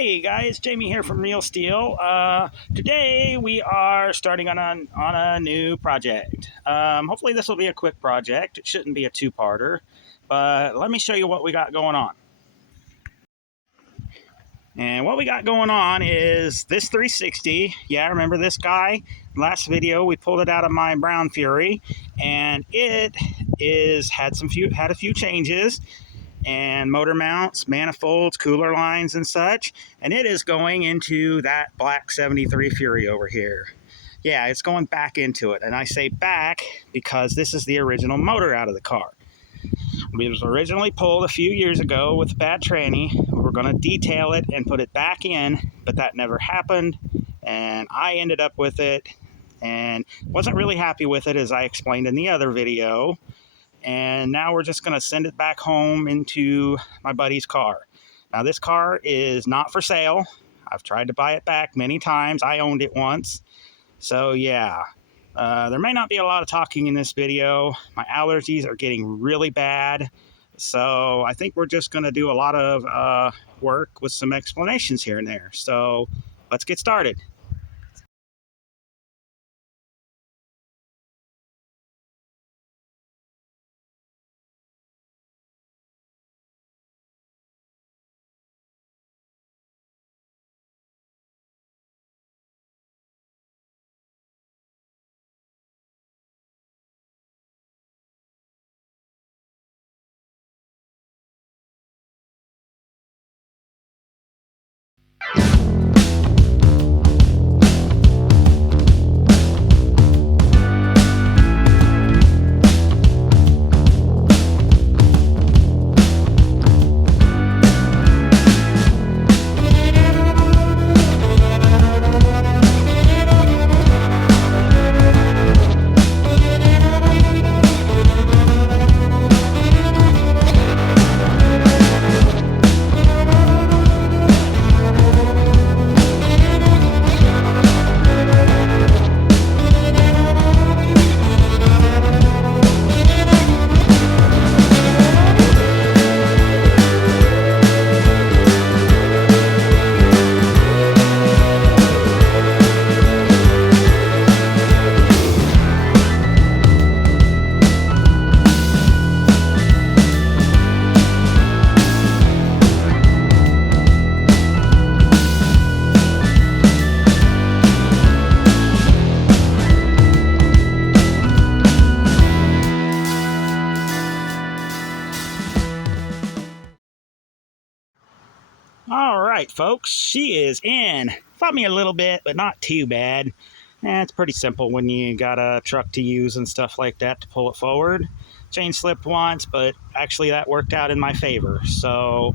Hey guys, Jamie here from Real Steel. Today we are starting on a new project. Hopefully this will be a quick project. It shouldn't be a two-parter, but let me show you what we got going on. And what we got going on is this 360. Yeah, remember this guy? Last video we pulled it out of my Brown Fury, and it had a few changes. And motor mounts, manifolds, cooler lines, and such. And it is going into that black 73 Fury over here. Yeah, it's going back into it. And I say back because this is the original motor out of the car. It was originally pulled a few years ago with a bad tranny. We were going to detail it and put it back in, but that never happened. And I ended up with it and wasn't really happy with it, as I explained in the other video. And now we're just going to send it back home into my buddy's car. Now, this car is not for sale. I've tried to buy it back many times. I owned it once. So, yeah, there may not be a lot of talking in this video. My allergies are getting really bad. So I think we're just going to do a lot of work with some explanations here and there. So let's get started. All right, folks, she is in. Fought me a little bit, but not too bad. It's pretty simple when you got a truck to use and stuff like that to pull it forward. Chain slipped once, but actually that worked out in my favor. So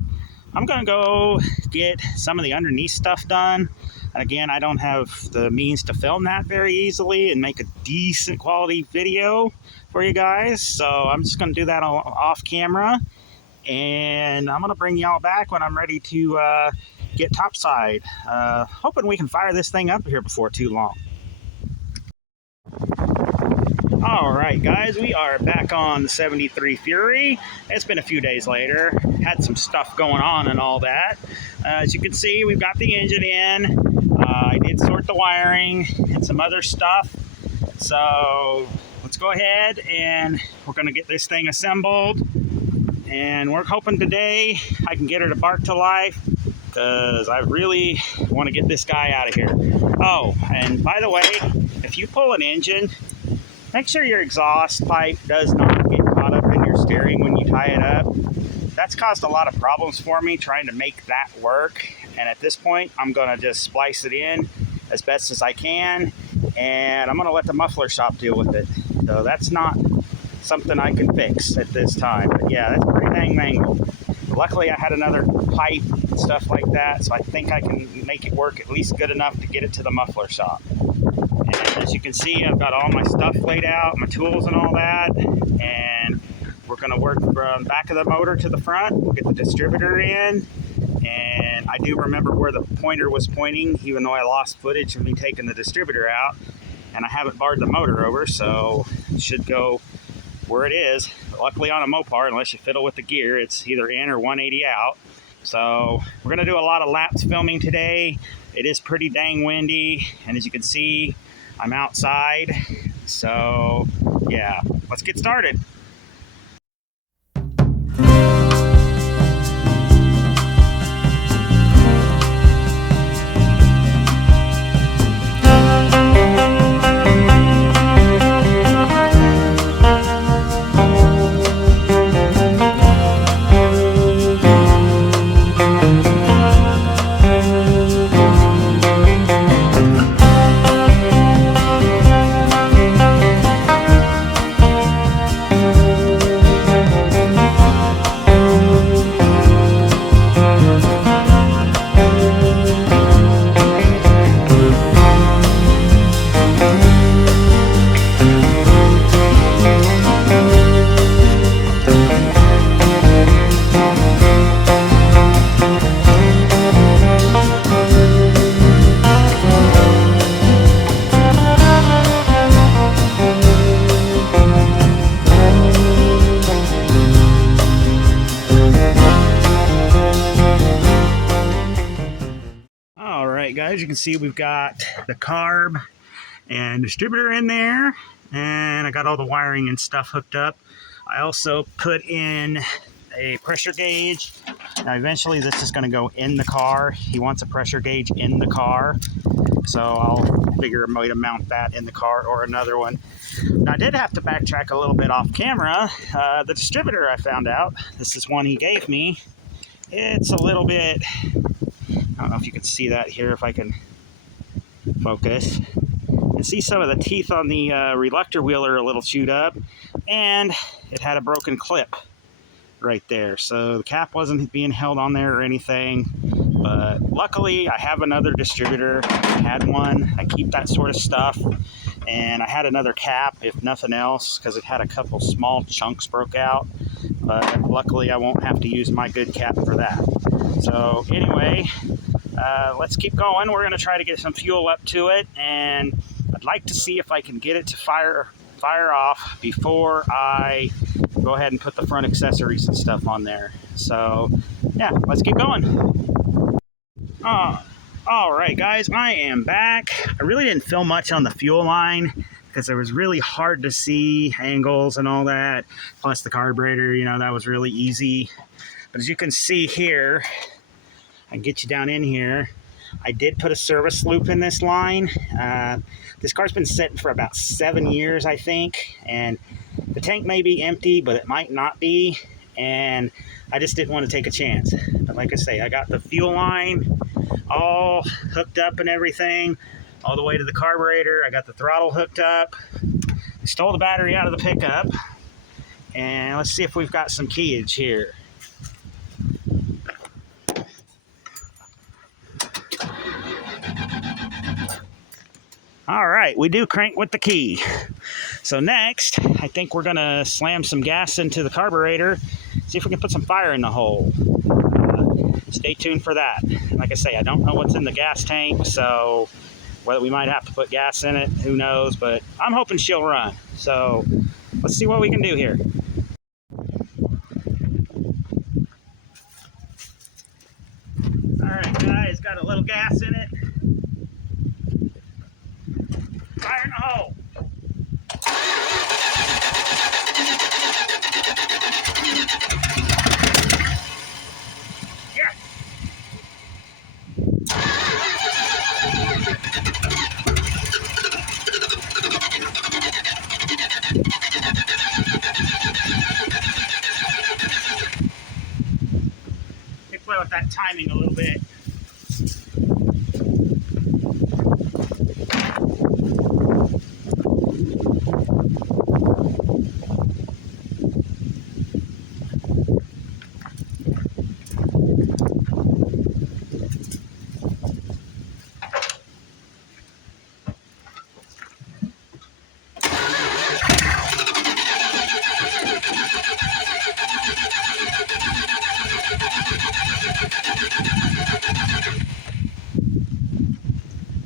I'm going to go get some of the underneath stuff done. And again, I don't have the means to film that very easily and make a decent quality video for you guys. So I'm just going to do that off camera. And I'm going to bring y'all back when I'm ready to get topside. Hoping we can fire this thing up here before too long. All right, guys, we are back on the 73 Fury. It's been a few days later. Had some stuff going on and all that. As you can see, we've got the engine in. I did sort the wiring and some other stuff. So let's go ahead and we're going to get this thing assembled. And we're hoping today I can get her to bark to life because I really want to get this guy out of here. Oh, and by the way, if you pull an engine, make sure your exhaust pipe does not get caught up in your steering when you tie it up. That's caused a lot of problems for me trying to make that work. And at this point, I'm going to just splice it in as best as I can. And I'm going to let the muffler shop deal with it. So that's not something I can fix at this time. But yeah, that's pretty dang mangled. Luckily, I had another pipe and stuff like that, so I think I can make it work at least good enough to get it to the muffler shop. And as you can see, I've got all my stuff laid out, my tools and all that, and we're going to work from back of the motor to the front. We'll get the distributor in, and I do remember where the pointer was pointing, even though I lost footage of me taking the distributor out, and I haven't barred the motor over, so it should go where it is. Luckily on a Mopar, unless you fiddle with the gear, it's either in or 180 out. So we're going to do a lot of laps filming today. It is pretty dang windy, and as you can see, I'm outside. So yeah, let's get started. All right, guys, you can see we've got the carb and distributor in there, and I got all the wiring and stuff hooked up. I also put in a pressure gauge. Now eventually this is going to go in the car. He wants a pressure gauge in the car, so I'll figure a way to mount that in the car or another one. Now I did have to backtrack a little bit off camera. The distributor, I found out, this is one he gave me. It's a little bit, I don't know if you can see that here, if I can focus. You see some of the teeth on the reluctor wheel are a little chewed up, and it had a broken clip right there. So the cap wasn't being held on there or anything, but luckily I have another distributor. I had one. I keep that sort of stuff, and I had another cap, if nothing else, because it had a couple small chunks broke out, but luckily I won't have to use my good cap for that. So anyway, let's keep going. We're going to try to get some fuel up to it, and I'd like to see if I can get it to fire off before I go ahead and put the front accessories and stuff on there. So yeah, let's keep going. All right, guys, I am back. I really didn't film much on the fuel line because it was really hard to see angles and all that. Plus the carburetor, you know, that was really easy. But as you can see here, I can get you down in here. I did put a service loop in this line. This car's been sitting for about 7 years, I think, and the tank may be empty, but it might not be, and I just didn't want to take a chance. But like I say, I got the fuel line all hooked up and everything, all the way to the carburetor. I got the throttle hooked up. I stole the battery out of the pickup, and let's see if we've got some keyage here. All right, we do crank with the key. So next, I think we're gonna slam some gas into the carburetor, see if we can put some fire in the hole. Stay tuned for that. Like I say, I don't know what's in the gas tank, so whether we might have to put gas in it, who knows, but I'm hoping she'll run. So let's see what we can do here. All right, guys, got a little gas in it. Fire in the hole. Yes. Let me play with that timing a little bit.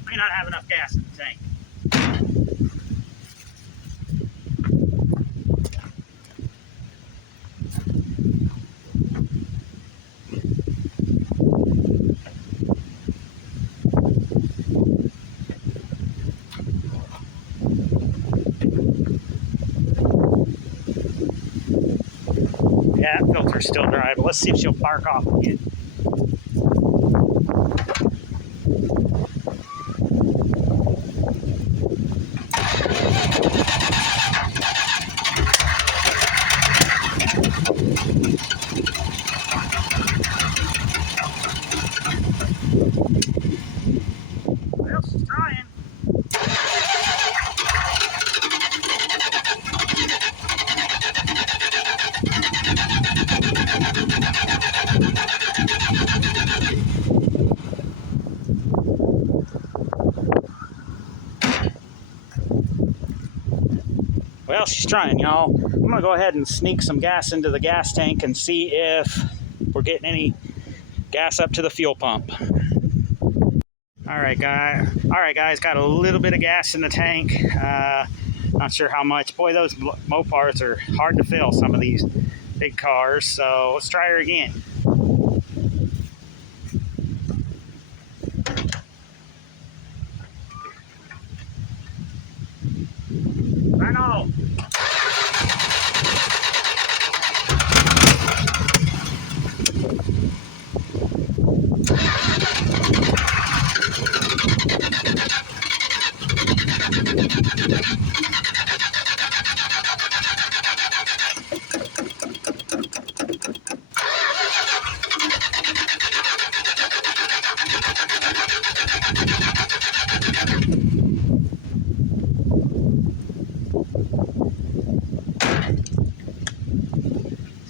May not have enough gas in the tank. her still dry, but let's see if she'll bark off again. Well, she's trying. Well, she's trying, y'all. I'm gonna go ahead and sneak some gas into the gas tank and see if we're getting any gas up to the fuel pump. All right, guys. Got a little bit of gas in the tank. Not sure how much. Boy, those Mopars are hard to fill. Some of these big cars. So let's try her again. I know.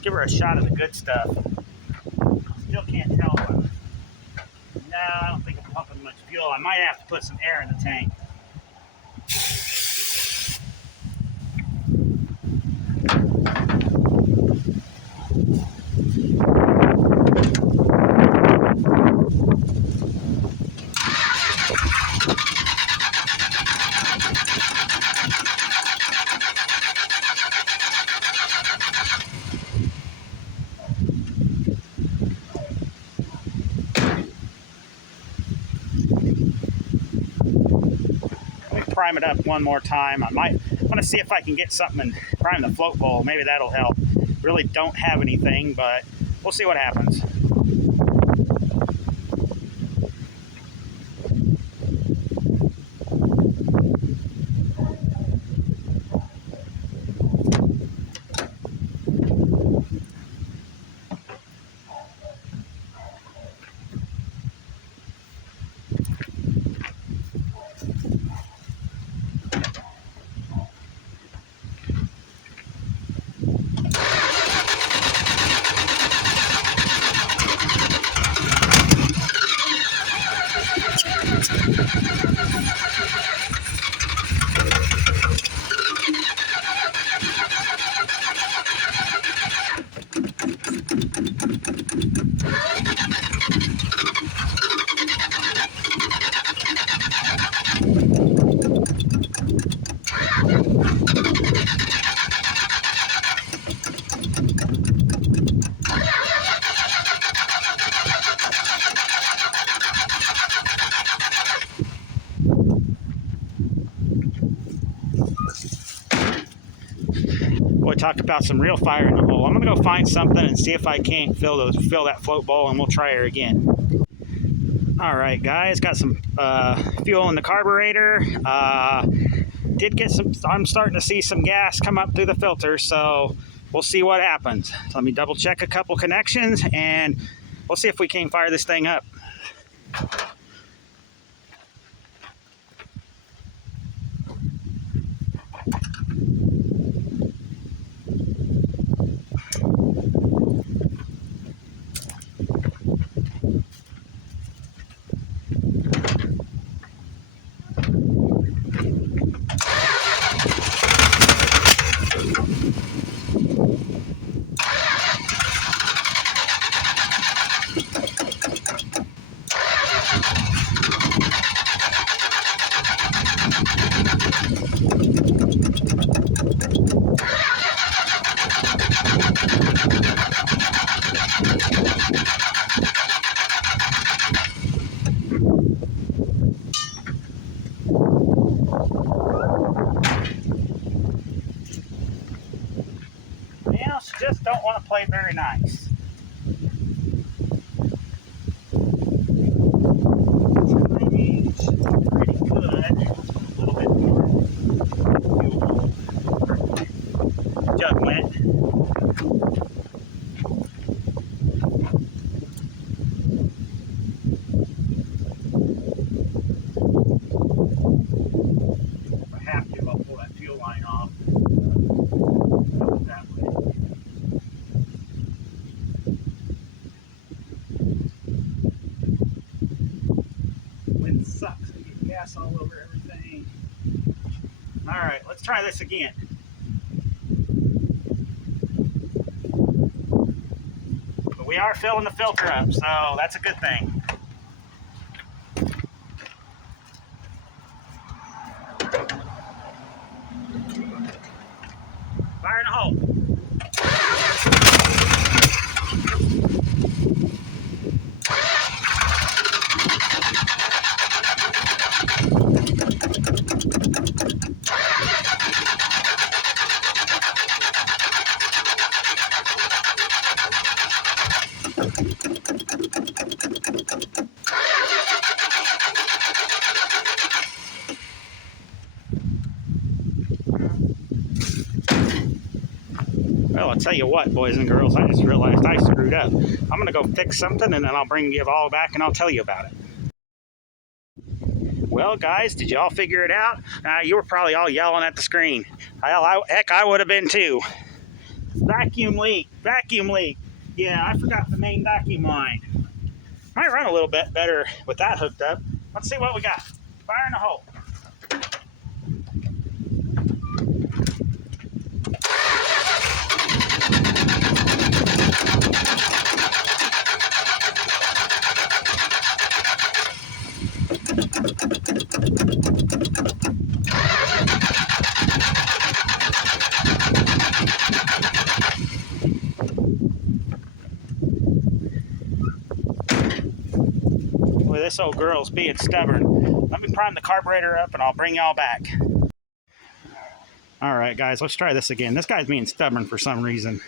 Give her a shot of the good stuff. Still can't tell. No, I don't think I'm pumping much fuel. I might have to put some air in the tank. Prime it up one more time. I want to see if I can get something and prime the float bowl. Maybe that'll help. Really don't have anything, but we'll see what happens. Boy, talked about some real fire in the hole. I'm gonna go find something and see if I can't fill that float bowl, and we'll try her again. All right, guys, got some fuel in the carburetor. Did get some. I'm starting to see some gas come up through the filter, so we'll see what happens. So let me double check a couple connections, and we'll see if we can fire this thing up. nice. Pretty good. A little bit more fuel. Jug went. If I have to, I'll pull that fuel line off. That way. Wind sucks. I get gas all over everything. All right, let's try this again. But we are filling the filter up, so that's a good thing. Fire in the hole. Well, I'll tell you what, boys and girls, I just realized I screwed up. I'm going to go fix something, and then I'll bring you all back, and I'll tell you about it. Well, guys, did you all figure it out? You were probably all yelling at the screen. Heck, I would have been too. Vacuum leak, vacuum leak. Yeah, I forgot the main vacuum line. Might run a little bit better with that hooked up. Let's see what we got. Fire in the hole. Boy, this old girl's being stubborn. Let me prime the carburetor up and I'll bring y'all back. All right, guys, let's try this again. This guy's being stubborn for some reason.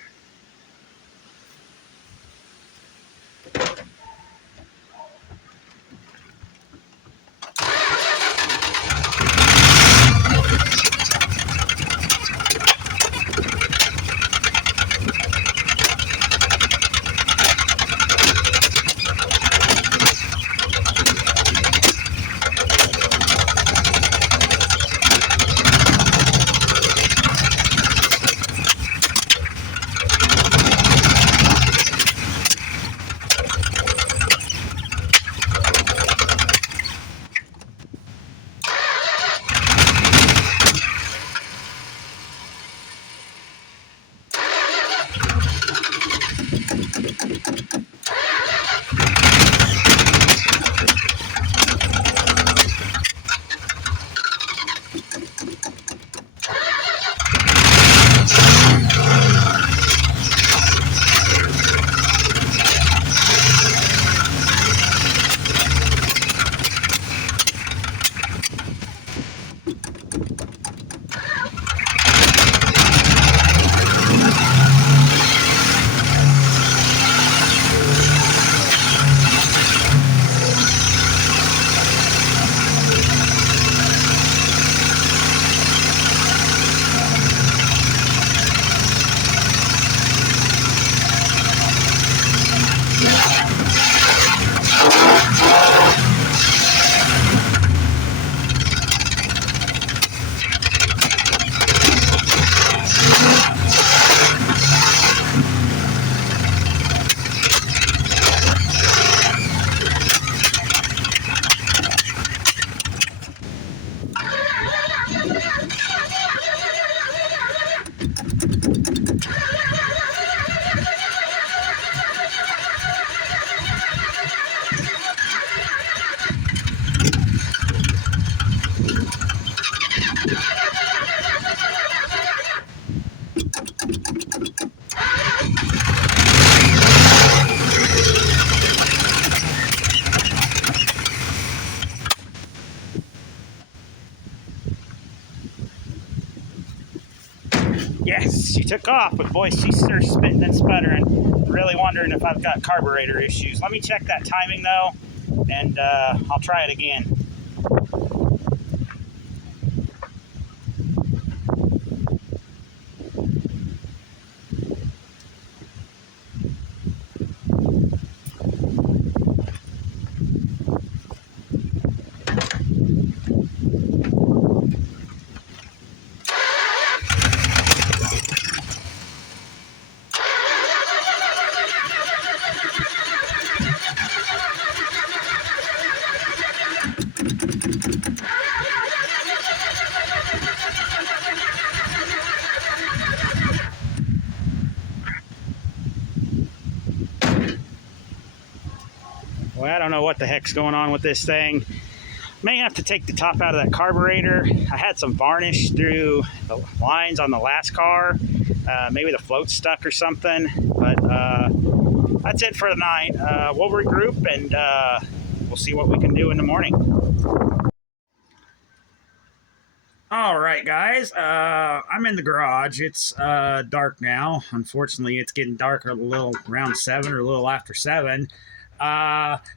she took off, but boy, she's sure spitting and sputtering. Really wondering if I've got carburetor issues. Let me check that timing though, and I'll try it again. Well, I don't know what the heck's going on with this thing. May have to take the top out of that carburetor. I had some varnish through the lines on the last car. Maybe the float's stuck or something. But that's it for the night. We'll regroup and we'll see what we can do in the morning. All right, guys. I'm in the garage. It's dark now. Unfortunately, it's getting darker a little around 7 or a little after 7.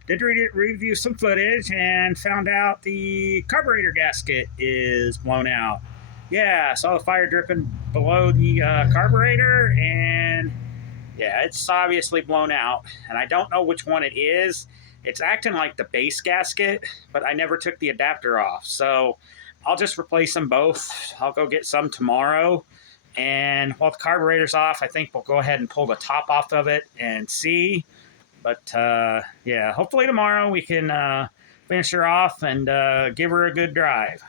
Did review some footage and found out the carburetor gasket is blown out. Yeah, I saw the fire dripping below the carburetor, and yeah, it's obviously blown out. And I don't know which one it is. It's acting like the base gasket, but I never took the adapter off. So I'll just replace them both. I'll go get some tomorrow. And while the carburetor's off, I think we'll go ahead and pull the top off of it and see. But yeah, hopefully tomorrow we can finish her off and give her a good drive.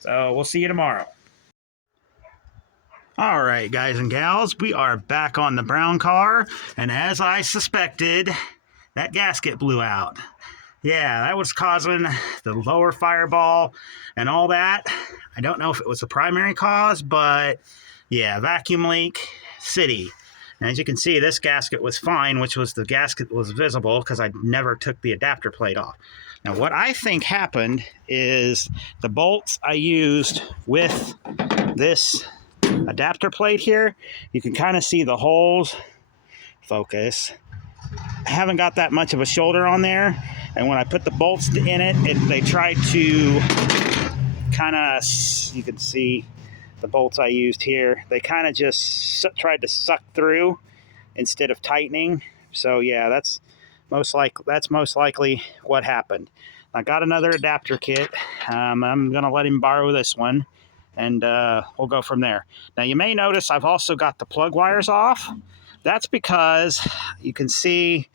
So we'll see you tomorrow. All right, guys and gals, we are back on the brown car. And as I suspected, that gasket blew out. Yeah, that was causing the lower fireball and all that. I don't know if it was the primary cause, but yeah, vacuum leak, city. And as you can see, this gasket was fine, which was the gasket that was visible because I never took the adapter plate off. Now, what I think happened is the bolts I used with this adapter plate here, you can kind of see the holes. Focus. I haven't got that much of a shoulder on there. And when I put the bolts in it, they tried to kind of, you can see the bolts I used here, they kind of just tried to suck through instead of tightening. So yeah, that's most likely what happened. I got another adapter kit. I'm going to let him borrow this one, and we'll go from there. Now you may notice I've also got the plug wires off. That's because you can see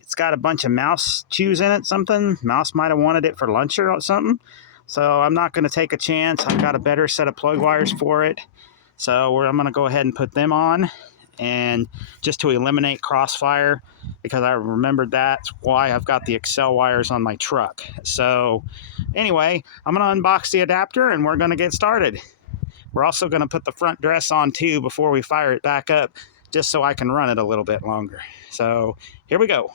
it's got a bunch of mouse chews in it, something. Mouse might have wanted it for lunch or something. So I'm not going to take a chance. I've got a better set of plug wires for it. So I'm going to go ahead and put them on, and just to eliminate crossfire, because I remembered that's why I've got the Excel wires on my truck. So anyway, I'm going to unbox the adapter and we're going to get started. We're also going to put the front dress on too before we fire it back up, just so I can run it a little bit longer. So here we go.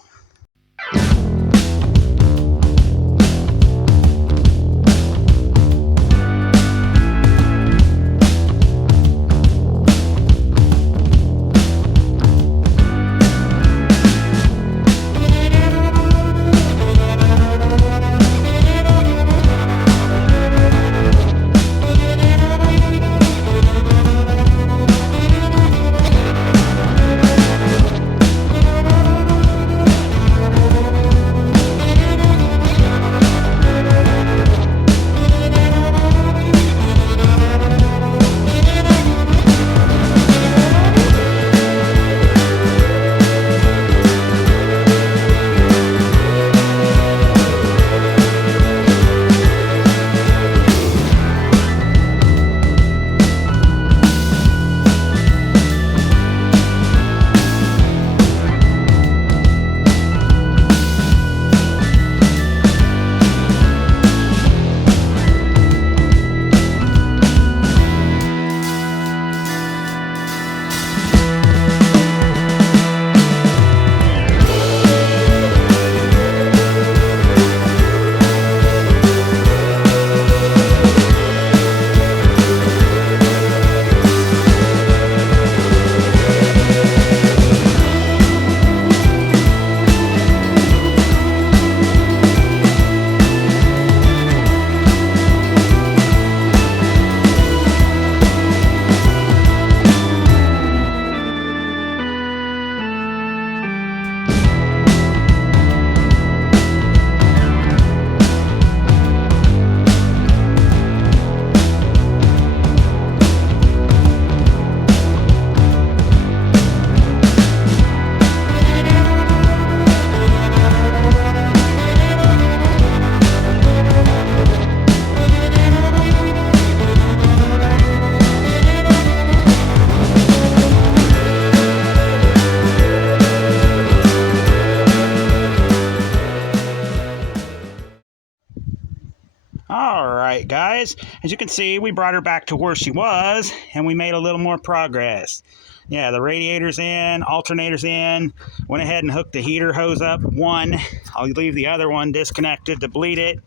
All right, guys. As you can see, we brought her back to where she was, and we made a little more progress. Yeah, the radiator's in, alternator's in. Went ahead and hooked the heater hose up. One. I'll leave the other one disconnected to bleed it.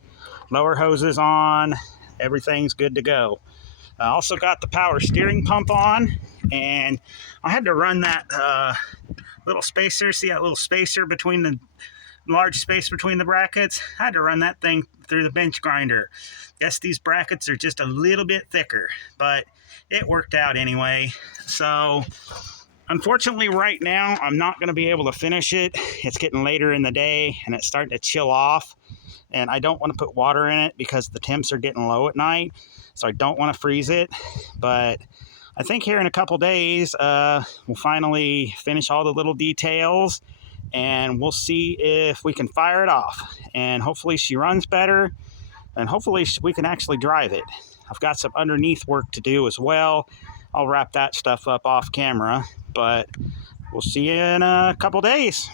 Lower hose is on. Everything's good to go. I also got the power steering pump on, and I had to run that little spacer. See that little spacer between the large space between the brackets? I had to run that thing through the bench grinder. Guess these brackets are just a little bit thicker, but it worked out anyway. So unfortunately right now I'm not going to be able to finish it. It's getting later in the day and it's starting to chill off, and I don't want to put water in it because the temps are getting low at night, so I don't want to freeze it. But I think here in a couple days we'll finally finish all the little details, and we'll see if we can fire it off, and hopefully she runs better, and hopefully we can actually drive it. I've got some underneath work to do as well. I'll wrap that stuff up off camera, but we'll see you in a couple days.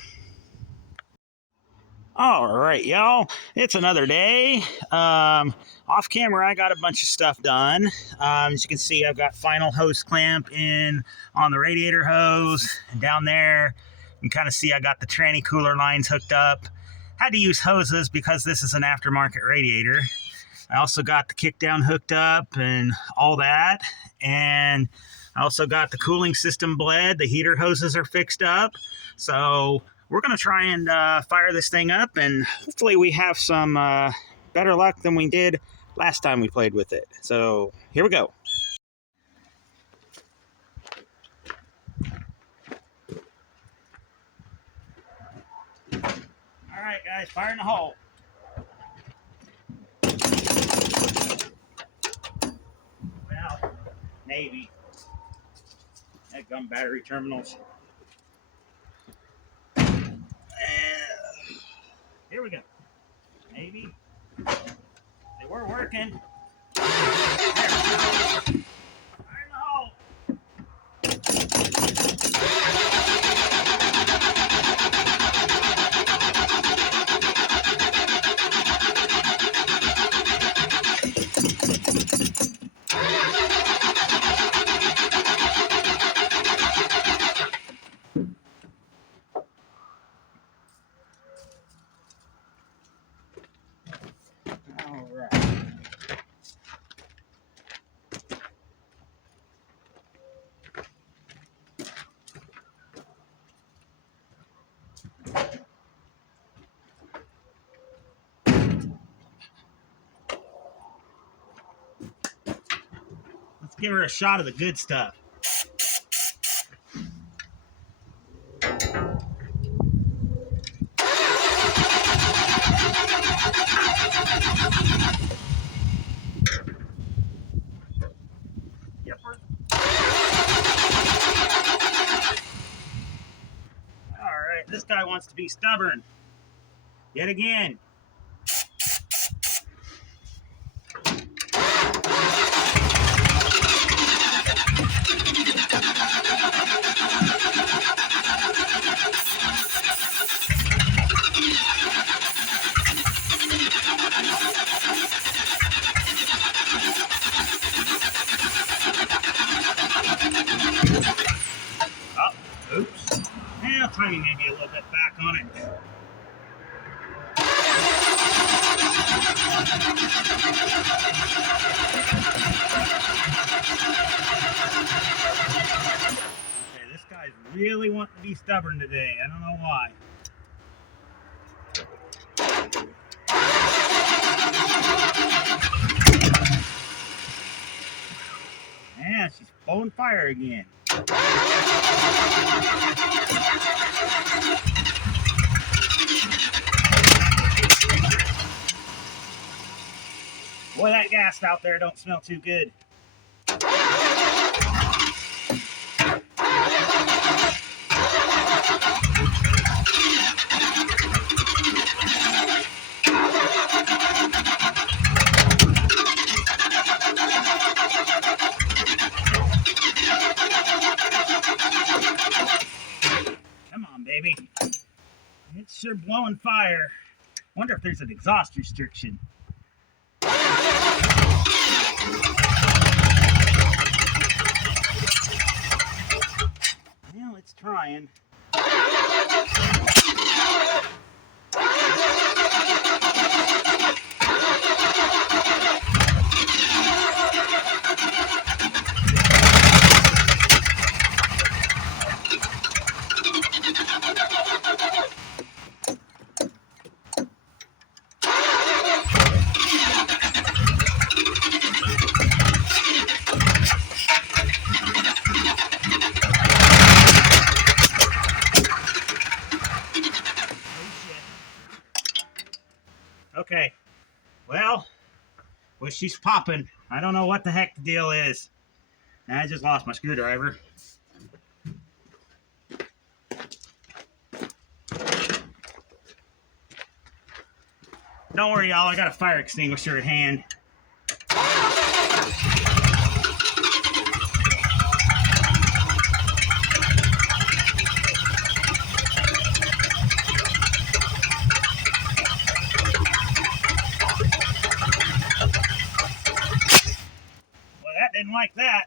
All right, y'all, it's another day. Off camera, I got a bunch of stuff done. As you can see, I've got final hose clamp in on the radiator hose. And down there, you can kind of see I got the tranny cooler lines hooked up. Had to use hoses because this is an aftermarket radiator. I also got the kick down hooked up and all that. And I also got the cooling system bled. The heater hoses are fixed up. So we're going to try and fire this thing up, and hopefully we have some better luck than we did last time we played with it. So here we go. All right, guys, fire in the hole. Well, maybe. That gum battery terminals. Here we go. Maybe. They were working. Fire in the hole. All right. Let's give her a shot of the good stuff. Yep. All right, this guy wants to be stubborn. Yet again. Oh, oops. Yeah, timing may be a little bit back on it. Okay, this guy's really wanting to be stubborn today. I don't know why. Yeah, she's blowing fire again. Boy, that gas out there don't smell too good. Come on, baby. It's sure blowing fire. Wonder if there's an exhaust restriction. Well, it's trying. Okay, well, she's popping. I don't know what the heck the deal is. I just lost my screwdriver. Don't worry, y'all, I got a fire extinguisher at hand. Well, that didn't like that.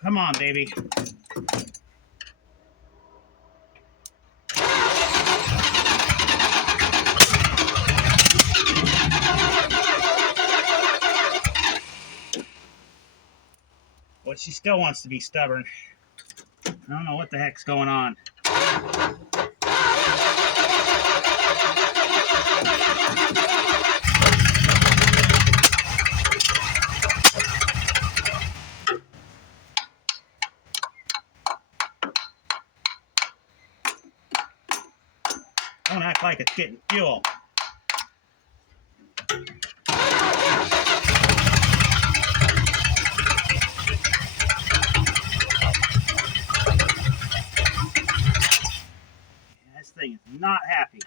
Come on, baby. Well, she still wants to be stubborn. I don't know what the heck's going on. Don't act like it's getting fuel. This thing is not happy.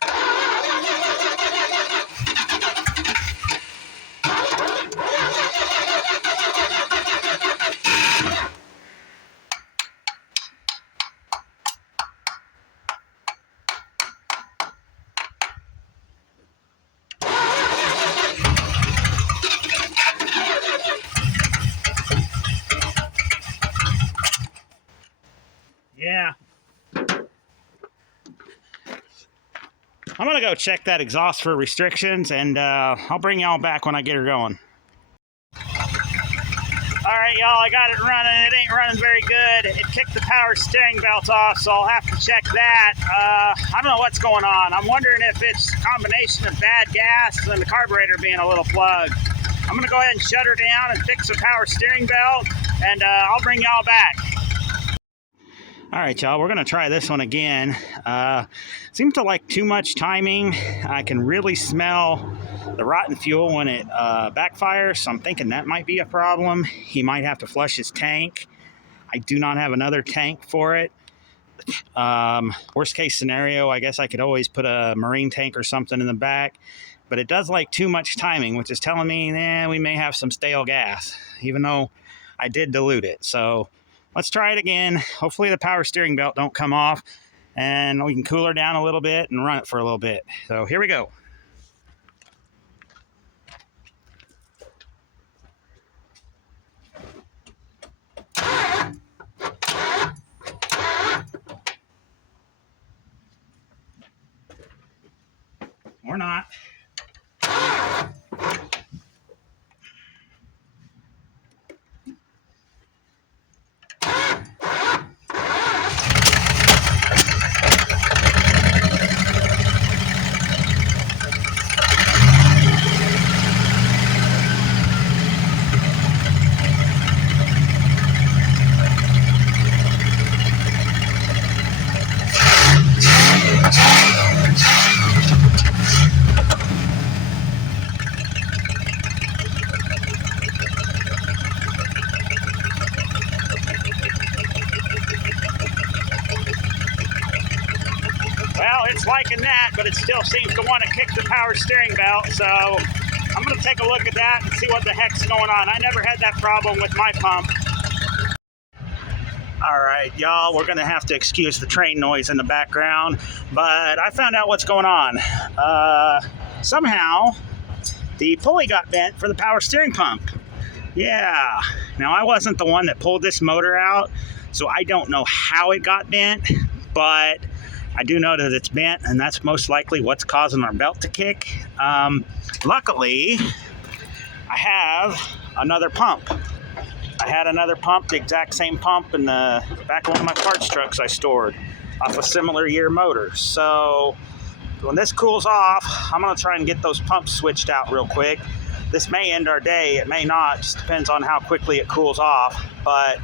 Yeah. I'm going to go check that exhaust for restrictions, and I'll bring y'all back when I get her going. All right, y'all, I got it running. It ain't running very good. It kicked the power steering belt off, so I'll have to check that. I don't know what's going on. I'm wondering if it's a combination of bad gas and the carburetor being a little plugged. I'm going to go ahead and shut her down and fix the power steering belt, and I'll bring y'all back. All right, y'all, we're going to try this one again. Seems to like too much timing. I can really smell the rotten fuel when it backfires, so I'm thinking that might be a problem. He might have to flush his tank. I do not have another tank for it. Worst case scenario, I guess I could always put a marine tank or something in the back, but it does like too much timing, which is telling me we may have some stale gas, even though I did dilute it. So let's try it again. Hopefully the power steering belt don't come off, and we can cool her down a little bit and run it for a little bit. So here we go. Or not. it's liking that, but it still seems to want to kick the power steering belt. So I'm going to take a look at that and see what the heck's going on. I never had that problem with my pump. All right, y'all, we're going to have to excuse the train noise in the background, but I found out what's going on. Somehow, the pulley got bent for the power steering pump. Yeah. Now, I wasn't the one that pulled this motor out, so I don't know how it got bent, but I do know that it's bent, and that's most likely what's causing our belt to kick. Luckily, I have another pump. I had another pump, the exact same pump in the back of one of my parts trucks I stored off a similar year motor. So when this cools off, I'm going to try and get those pumps switched out real quick. This may end our day. It may not. Just depends on how quickly it cools off. But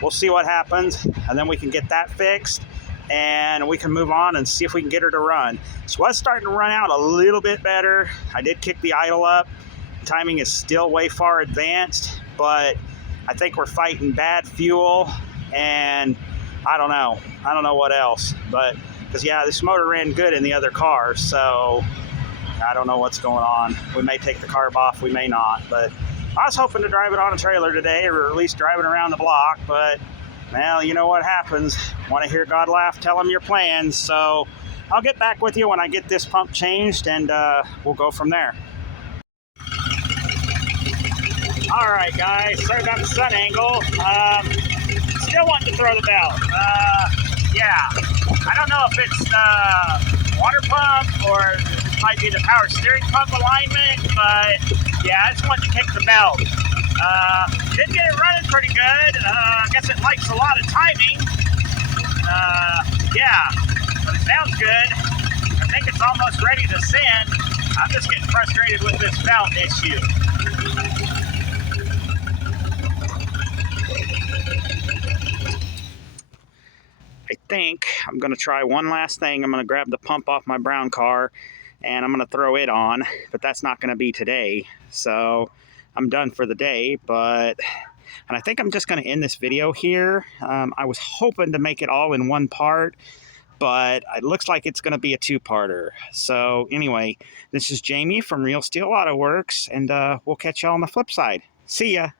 we'll see what happens, and then we can get that fixed, and we can move on and see if we can get her to run. So it's starting to run out a little bit better. I did kick the idle up. Timing is still way far advanced, but I think we're fighting bad fuel, and I don't know what else. But because yeah, this motor ran good in the other car, so I don't know what's going on. We may take the carb off, we may not. But I was hoping to drive it on a trailer today, or at least drive it around the block. But well, you know what happens. Want to hear God laugh? Tell him your plans. So I'll get back with you when I get this pump changed, and we'll go from there. All right, guys, sorry about the sun angle. Still wanting to throw the belt. Yeah, I don't know if it's the water pump or it might be the power steering pump alignment, but yeah, I just wanted to kick the belt. Did get it running pretty good. I guess it likes a lot of timing. Yeah, but it sounds good. I think it's almost ready to send. I'm just getting frustrated with this belt issue. I think I'm going to try one last thing. I'm going to grab the pump off my brown car and I'm going to throw it on, but that's not going to be today. So I'm done for the day, and I think I'm just going to end this video here. I was hoping to make it all in one part, but it looks like it's going to be a two-parter. So anyway, this is Jamie from Real Steel Auto Works, and we'll catch y'all on the flip side. See ya.